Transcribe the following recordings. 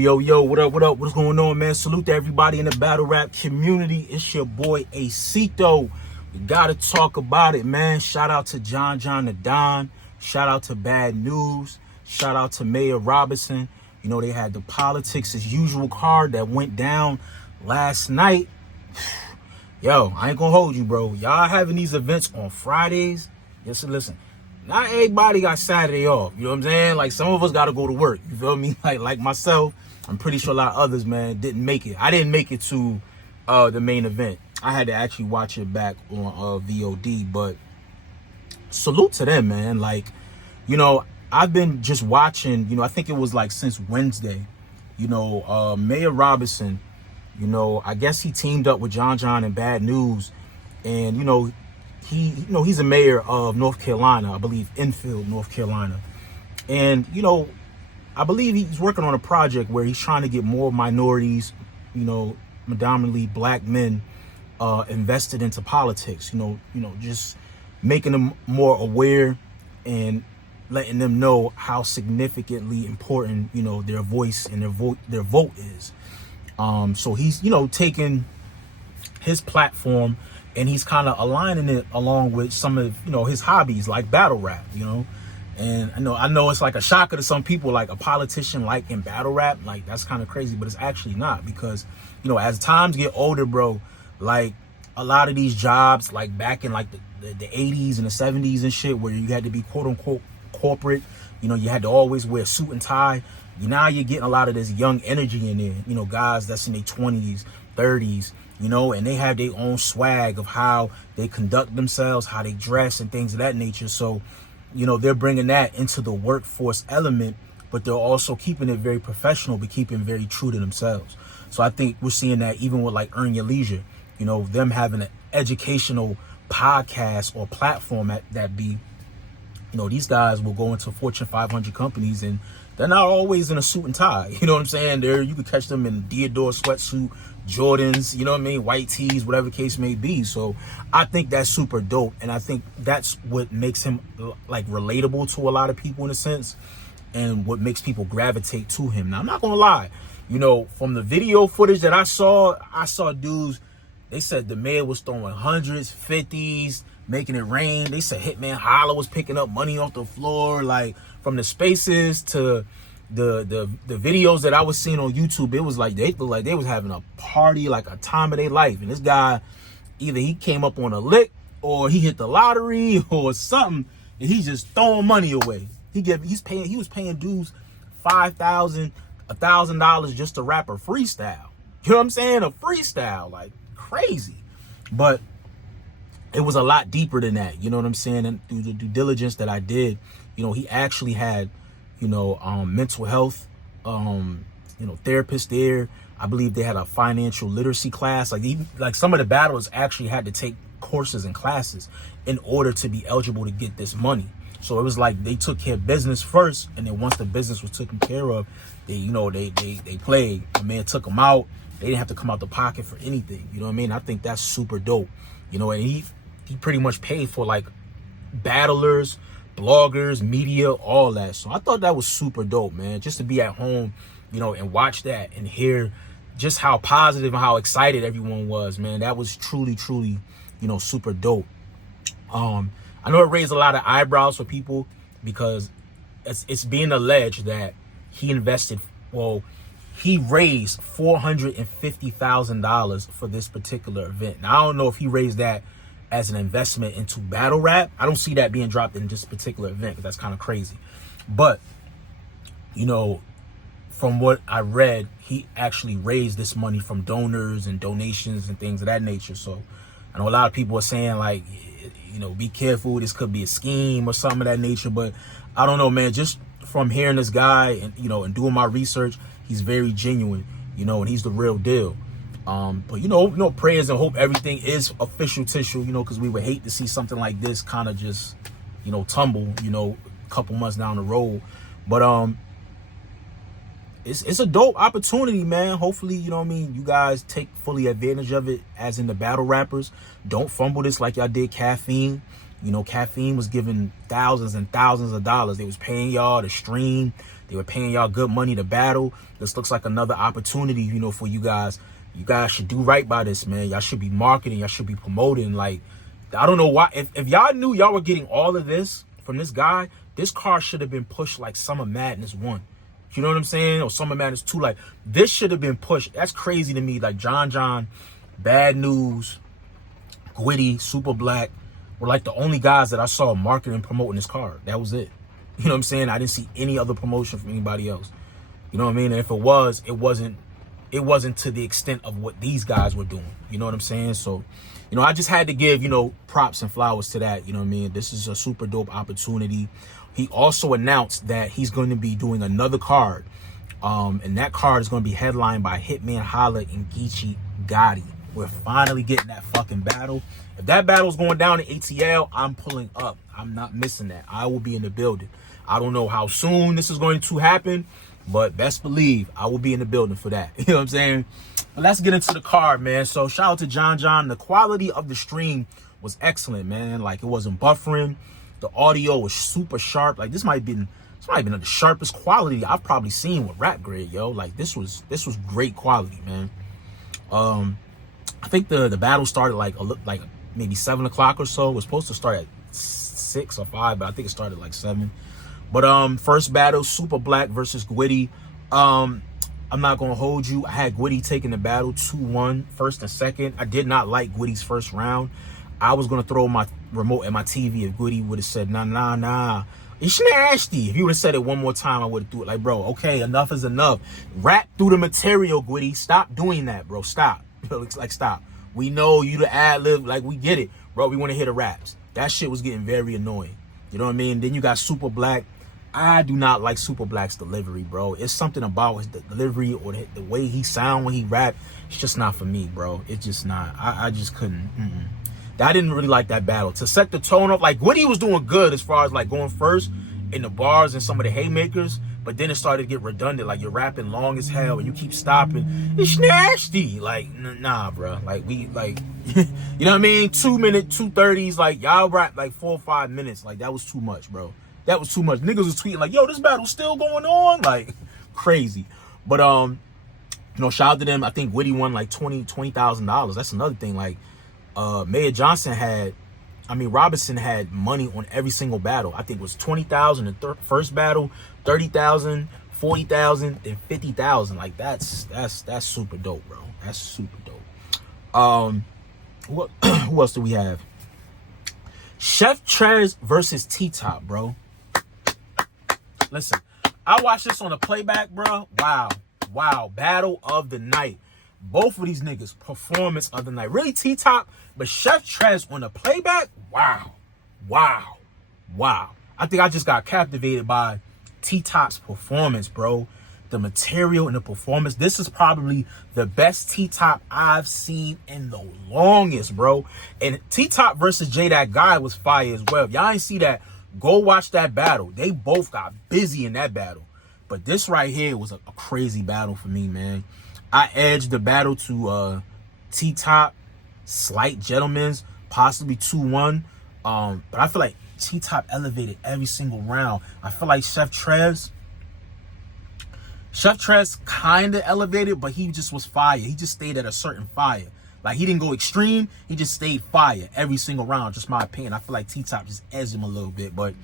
Yo, what up, what's going on, man? Salute to everybody in the battle rap community. It's your boy Acito. We gotta talk about it, man. Shout out to John the Don. Shout out to Bad News. Shout out to Mayor Robinson. You know, they had the politics as usual card that went down last night. Yo, I ain't gonna hold you, bro. Y'all having these events on Fridays. Yes, listen. Not everybody got Saturday off. You know what I'm saying? Like, some of us got to go to work. You feel me? Like myself, I'm pretty sure a lot of others, man, didn't make it. I didn't make it to the main event. I had to actually watch it back on VOD. But salute to them, man. Like, you know, I've been just watching, you know, I think it was like since Wednesday, you know, Mayor Robinson, you know, I guess he teamed up with John and Bad News. And, you know, he's a mayor of North Carolina, I believe, Enfield, North Carolina. And, you know, I believe he's working on a project where he's trying to get more minorities, you know, predominantly black men, invested into politics, you know, just making them more aware and letting them know how significantly important, you know, their voice and their vote is. So he's, you know, taking his platform and he's kind of aligning it along with some of, you know, his hobbies like battle rap, you know. And I know it's like a shocker to some people, like a politician like in battle rap, like that's kind of crazy, but it's actually not, because, you know, as times get older, bro, like a lot of these jobs, like back in like the 80s and the 70s and shit, where you had to be quote unquote corporate, you know, you had to always wear a suit and tie. Now you're getting a lot of this young energy in there, you know, guys that's in their 20s, 30s, you know, and they have their own swag of how they conduct themselves, how they dress and things of that nature. So, you know, they're bringing that into the workforce element, but they're also keeping it very professional, but keeping very true to themselves. So I think we're seeing that even with like Earn Your Leisure, you know, them having an educational podcast or platform that be, you know, these guys will go into Fortune 500 companies and they're not always in a suit and tie. You know what I'm saying? You could catch them in Diodore sweatsuit, Jordans, you know what I mean? White tees, whatever the case may be. So I think that's super dope. And I think that's what makes him like relatable to a lot of people in a sense, and what makes people gravitate to him. Now, I'm not going to lie. You know, from the video footage that I saw dudes, they said the mayor was throwing hundreds, 50s, making it rain. They said Hitman Holla was picking up money off the floor. Like, from the spaces to the videos that I was seeing on YouTube, it was like they looked like they was having a party, like a time of their life. And this guy, either he came up on a lick or he hit the lottery or something, and he's just throwing money away. He was paying dudes $5,000, $1,000 just to rap a freestyle. You know what I'm saying? A freestyle, like crazy. But it was a lot deeper than that. You know what I'm saying? And through the due diligence that I did, you know, he actually had, you know, mental health, you know, therapists there. I believe they had a financial literacy class. Like some of the battlers actually had to take courses and classes in order to be eligible to get this money. So it was like they took care of business first, and then once the business was taken care of, they, you know, they played. The man took them out. They didn't have to come out the pocket for anything. You know what I mean? I think that's super dope. You know, and he pretty much paid for like battlers, bloggers, media, all that. So I thought that was super dope, man. Just to be at home, you know, and watch that and hear just how positive and how excited everyone was, man. That was truly, you know, super dope. I know it raised a lot of eyebrows for people because it's being alleged that he raised $450,000 for this particular event. Now, I don't know if he raised that as an investment into battle rap. I don't see that being dropped in this particular event, because that's kind of crazy. But, you know, from what I read, he actually raised this money from donors and donations and things of that nature. So I know a lot of people are saying, like, you know, be careful, this could be a scheme or something of that nature. But I don't know, man. Just from hearing this guy and, you know, and doing my research, he's very genuine, you know, and he's the real deal. But, you know, prayers and hope everything is official tissue, you know, because we would hate to see something like this kind of just, you know, tumble, you know, a couple months down the road. But it's a dope opportunity, man. Hopefully, you know what I mean, you guys take fully advantage of it, as in the battle rappers. Don't fumble this like y'all did Caffeine. You know, Caffeine was giving thousands and thousands of dollars. They was paying y'all to stream. They were paying y'all good money to battle. This looks like another opportunity, you know, for you guys. You guys should do right by this, man. Y'all should be marketing. Y'all should be promoting. Like, I don't know why. If y'all knew y'all were getting all of this from this guy, this card should have been pushed like Summer Madness 1. You know what I'm saying? Or Summer Madness 2. Like, this should have been pushed. That's crazy to me. Like, John, Bad News, Gwitty, Super Black were like the only guys that I saw marketing and promoting this card. That was it. You know what I'm saying? I didn't see any other promotion from anybody else. You know what I mean? And if it was, it wasn't to the extent of what these guys were doing. You know what I'm saying? So, you know, I just had to give, you know, props and flowers to that. You know what I mean? This is a super dope opportunity. He also announced that he's going to be doing another card. And that card is going to be headlined by Hitman Holla and Geechee Gotti. We're finally getting that fucking battle. If that battle's going down in ATL, I'm pulling up. I'm not missing that. I will be in the building. I don't know how soon this is going to happen, but best believe I will be in the building for that. You know what I'm saying? But let's get into the card, man. So shout out to John. The quality of the stream was excellent, man. Like, it wasn't buffering. The audio was super sharp. Like, this might have been the sharpest quality I've probably seen with Rap Grid, yo. Like, this was great quality, man. I think the battle started like maybe 7 o'clock or so. It was supposed to start at 6 or 5, but I think it started like 7. But first battle, Super Black versus Gwitty. I'm not gonna hold you. I had Gwitty taking the battle 2-1, first and second. I did not like Gwitty's first round. I was gonna throw my remote at my TV if Gwitty would have said nah. It's nasty. If you would have said it one more time, I would have threw it. Like, bro, okay, enough is enough. Rap through the material, Gwitty. Stop doing that, bro. Stop. Like, stop. We know you the ad-lib. Like, we get it, bro. We want to hear the raps. That shit was getting very annoying. You know what I mean? Then you got Super Black. I do not like Super Black's delivery, bro. It's something about his delivery or the way he sound when he rap. It's just not for me, bro. It's just not. I just couldn't. I didn't really like that battle. To set the tone up, like, Gwitty was doing good as far as, like, going first in the bars and some of the haymakers, but then it started to get redundant. Like, you're rapping long as hell and you keep stopping. It's nasty. Like, nah, bro. Like, you know what I mean? 2 minute, 2:30s. Like, y'all rap like 4 or 5 minutes. Like, that was too much, bro. That was too much. Niggas was tweeting like, yo, this battle's still going on. Like, crazy. But, you know, shout out to them. I think Gwitty won like $20,000. That's another thing. Like, Robinson had money on every single battle. I think it was $20,000 in the first battle, $30,000, $40,000, and $50,000. Like, that's super dope, bro. That's super dope. Who else do we have? Chef Tre versus T-Top, bro. Listen, I watched this on the playback, bro. Wow. Battle of the night. Both of these niggas, performance of the night. Really T-Top, but Chef Tre on the playback, wow. I think I just got captivated by T-Top's performance, bro. The material and the performance. This is probably the best T-Top I've seen in the longest, bro. And T-Top versus J That Guy was fire as well. If y'all ain't see that, go watch that battle. They both got busy in that battle. But this right here was a crazy battle for me, man. I edged the battle to T-Top, slight gentlemen's, possibly 2-1. But I feel like T-Top elevated every single round. I feel like Chef Tre's kind of elevated, but he just was fire. He just stayed at a certain fire. Like, he didn't go extreme. He just stayed fire every single round, just my opinion. I feel like T-Top just edged him a little bit, but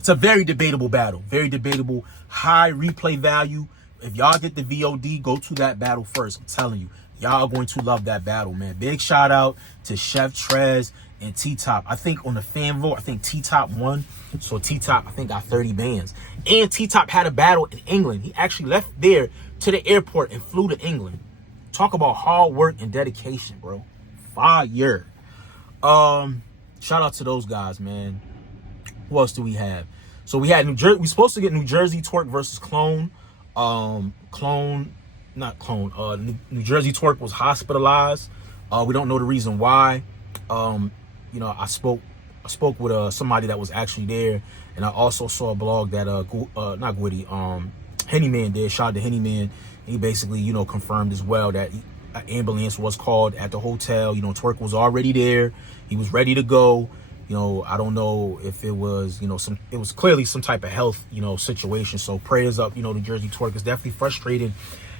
it's a very debatable battle. Very debatable. High replay value. If y'all get the VOD, go to that battle first. I'm telling you, y'all are going to love that battle, man. Big shout out to Chef Tre and T-Top. I think on the fan vote, I think T-Top won. So T-Top, I think, got 30 bands. And T-Top had a battle in England. He actually left there to the airport and flew to England. Talk about hard work and dedication, bro. Fire. Shout out to those guys, man. Who else do we have? So we had New Jersey. We supposed to get New Jersey Twerk versus Clone. New Jersey Twerk was hospitalized. We don't know the reason why. You know, I spoke with somebody that was actually there, and I also saw a blog that not Gwitty, Henny Man did. Shout out to Henny Man. He basically, you know, confirmed as well that an ambulance was called at the hotel. You know, Twerk was already there. He was ready to go. You know, I don't know if it was, you know, it was clearly some type of health, you know, situation. So prayers up, you know, to Jersey Twerk. It's definitely frustrating.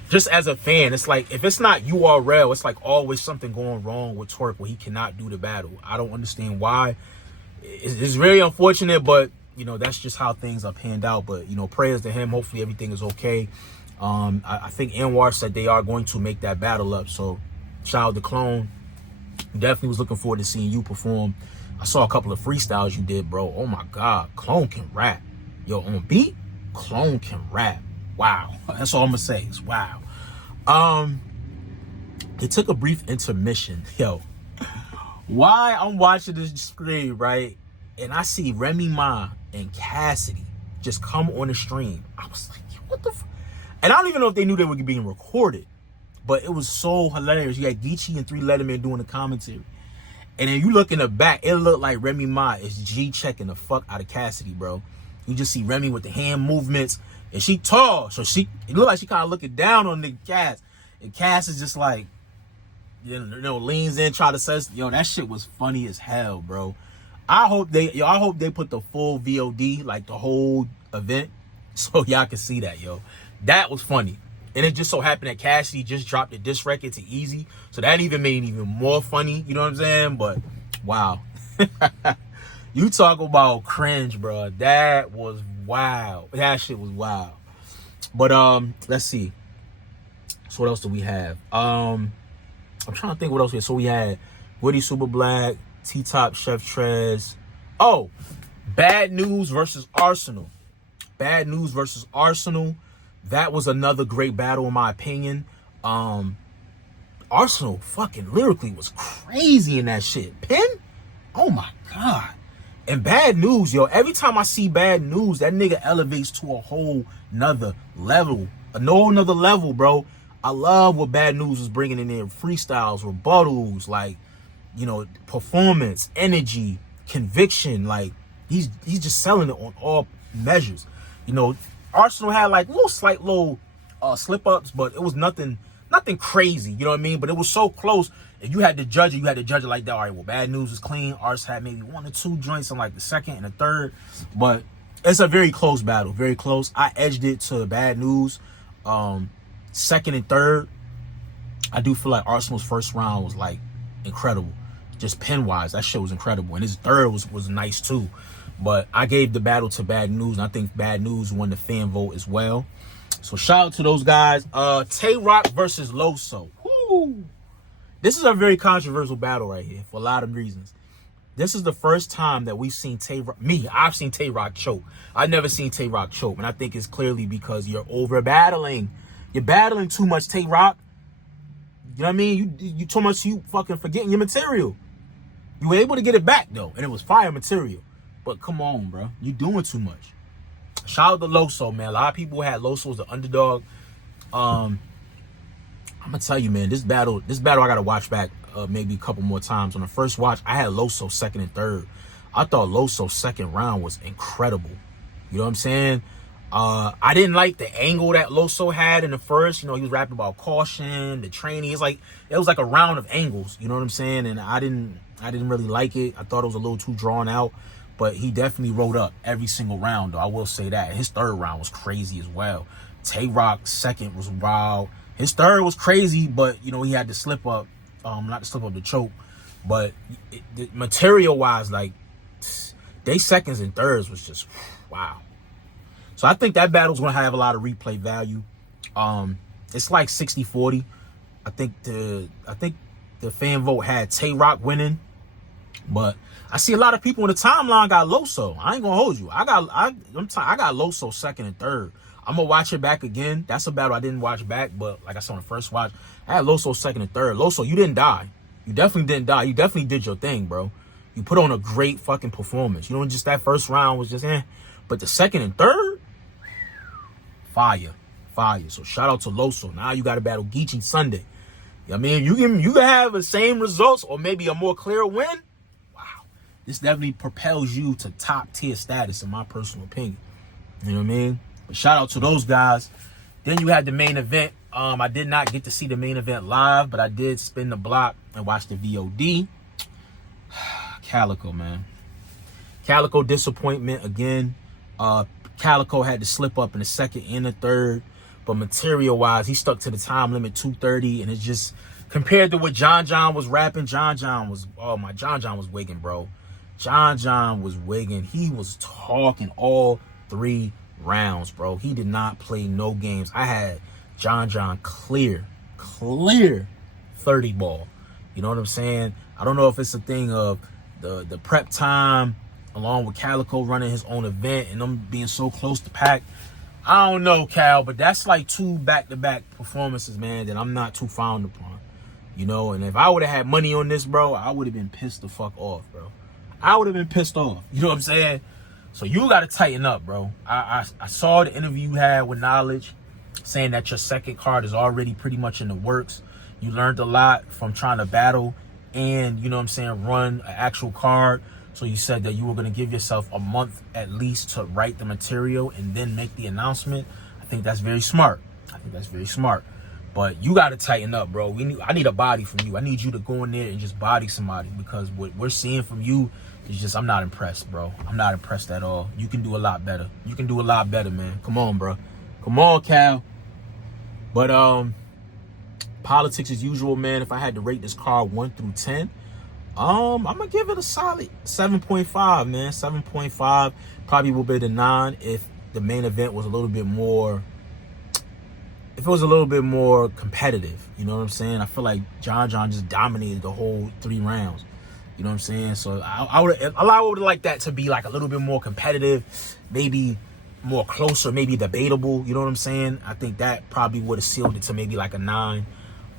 Just as a fan, it's like, if it's not URL, it's like always something going wrong with Twerk where he cannot do the battle. I don't understand why. It's really unfortunate, but, you know, that's just how things are panned out. But, you know, prayers to him. Hopefully everything is okay. I think Anwar said they are going to make that battle up. So shout out to Clone. Definitely was looking forward to seeing you perform. I saw a couple of freestyles you did, bro. Oh my God, Clone can rap. Yo, on beat, Clone can rap. Wow, that's all I'm gonna say is wow. It took a brief intermission. Yo, why I'm watching this screen, right? And I see Remy Ma and Cassidy just come on the stream. I was like, what the fuck? And I don't even know if they knew they were being recorded, but it was so hilarious. You had Geechee and 3 Letterman doing the commentary. And then you look in the back, it looked like Remy Ma is G-checking the fuck out of Cassidy, bro. You just see Remy with the hand movements. And she tall, so it looked like she kind of looking down on the Cass. And Cass is just like, you know, leans in, try to say, yo, that shit was funny as hell, bro. I hope they put the full VOD, like the whole event, so y'all can see that, yo. That was funny. And it just so happened that Cassidy just dropped a diss record to Easy, so that even made it even more funny, you know what I'm saying? But, wow. You talk about cringe, bro. That was wild. That shit was wild. But let's see. So what else do we have? I'm trying to think what else we had. So we had Woody Super Black, T-Top, Chef Tre. Oh, Bad News versus Arsenal. Bad News versus Arsenal. That was another great battle in my opinion. Arsenal fucking lyrically was crazy in that shit. Pin? Oh my God. And Bad News, yo, every time I see Bad News, that nigga elevates to a whole nother level. A whole nother level, bro. I love what Bad News is bringing in there. Freestyles, rebuttals, like, you know, performance, energy, conviction. Like, he's just selling it on all measures. You know, Arsenal had like slight little slip-ups, but it was nothing crazy, you know what I mean? But it was so close. If you had to judge it, like that. All right, well, Bad News is clean. Ars had maybe 1 or 2 joints in like the second and the third. But it's a very close battle, very close. I edged it to Bad News. Second and third, I do feel like Arsenal's first round was like incredible. Just pen-wise, that shit was incredible. And his third was nice too. But I gave the battle to Bad News, and I think Bad News won the fan vote as well. So shout out to those guys. TAY ROC versus LOSO. Woo! This is a very controversial battle right here for a lot of reasons. This is the first time that we've seen TAY ROC. I've seen TAY ROC choke. I've never seen TAY ROC choke, and I think it's clearly because you're over battling. You're battling too much, TAY ROC. You know what I mean? You too much. You fucking forgetting your material. You were able to get it back though, and it was fire material. But come on, bro. You're doing too much. Shout out to LOSO, man. A lot of people had LOSO as the underdog. I'm gonna tell you, man, this battle I gotta watch back maybe a couple more times. On the first watch, I had LOSO second and third. I thought LOSO's second round was incredible. You know what I'm saying? I didn't like the angle that LOSO had in the first. You know, he was rapping about caution, the training. It's like it was like a round of angles. You know what I'm saying? And I didn't really like it. I thought it was a little too drawn out. But he definitely rode up every single round, though. I will say that. His third round was crazy as well. TAY ROC's second was wild. His third was crazy, but, you know, he had to slip up. Not to slip up, the choke. But material-wise, like, they seconds and thirds was just, wow. So I think that battle's going to have a lot of replay value. It's like 60-40. I think the fan vote had TAY ROC winning. But I see a lot of people in the timeline got LOSO. I ain't gonna hold you. I got LOSO second and third. I'm gonna watch it back again. That's a battle I didn't watch back, but like I said on the first watch, I had LOSO second and third. LOSO, you didn't die. You definitely didn't die. You definitely did your thing, bro. You put on a great fucking performance. You know, just that first round was just but the second and third, fire. So shout out to LOSO. Now you got to battle Geechee Sunday. I mean, you can have the same results or maybe a more clear win. This definitely propels you to top tier status, in my personal opinion. You know what I mean? But shout out to those guys. Then you had the main event. I did not get to see the main event live, but I did spin the block and watch the VOD. CALICOE, man. CALICOE disappointment again. CALICOE had to slip up in the second and the third, but material-wise, he stuck to the time limit 2:30, and it's just compared to what John was rapping. John was wigging, bro. John was wigging. He was talking all 3 rounds, bro. He did not play no games. I had John clear 30 ball. You know what I'm saying? I don't know if it's a thing of the prep time along with CALICOE running his own event and them being so close to pack. I don't know, Cal, but that's like 2 back-to-back performances, man, that I'm not too fond upon. You know, and if I would have had money on this, bro, I would have been pissed the fuck off, bro. I would have been pissed off. You know what I'm saying? So you got to tighten up, bro. I saw the interview you had with Knowledge saying that your second card is already pretty much in the works. You learned a lot from trying to battle and, you know what I'm saying, run an actual card. So you said that you were going to give yourself a month at least to write the material and then make the announcement. I think that's very smart. But you got to tighten up, bro. I need a body from you. I need you to go in there and just body somebody, because what we're seeing from you is just, I'm not impressed, bro. I'm not impressed at all. You can do a lot better. You can do a lot better, man. Come on, bro. Come on, Cal. But politics as usual, man. If I had to rate this card 1 through 10, I'm gonna give it a solid 7.5, man. 7.5. Probably will be the 9 if the main event was a little bit more. If it was a little bit more competitive, you know what I'm saying? I feel like John just dominated the whole 3 rounds. You know what I'm saying? So I would like that to be like a little bit more competitive, maybe more closer, maybe debatable. You know what I'm saying? I think that probably would have sealed it to maybe like a 9.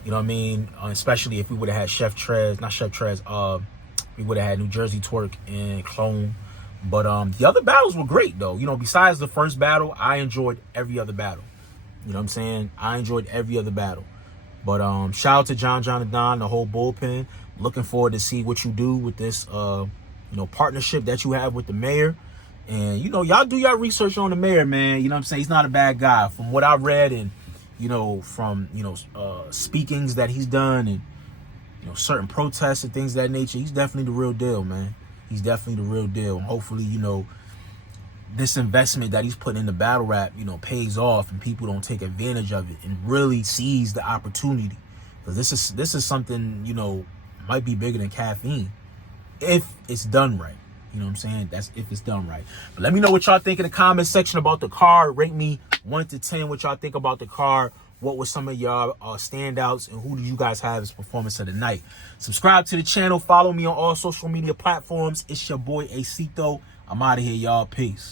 You know what I mean? Especially if we would have had Chef Tre, we would have had New Jersey Twerk and Clone. But the other battles were great, though. You know, besides the first battle, I enjoyed every other battle. You know what I'm saying? I enjoyed every other battle. But shout out to John and Don, the whole bullpen. Looking forward to see what you do with this, partnership that you have with the mayor. And, you know, y'all do your research on the mayor, man. You know what I'm saying? He's not a bad guy. From what I read and, you know, from, speakings that he's done and, certain protests and things of that nature, he's definitely the real deal, man. He's definitely the real deal. And hopefully, this investment that he's putting into battle rap, pays off and people don't take advantage of it and really seize the opportunity. Because this is something, might be bigger than caffeine if it's done right. You know what I'm saying? That's if it's done right. But let me know what y'all think in the comment section about the card. Rate me 1 to 10 what y'all think about the card. What were some of y'all standouts, and who do you guys have as performance of the night? Subscribe to the channel. Follow me on all social media platforms. It's your boy Acito. I'm out of here, y'all. Peace.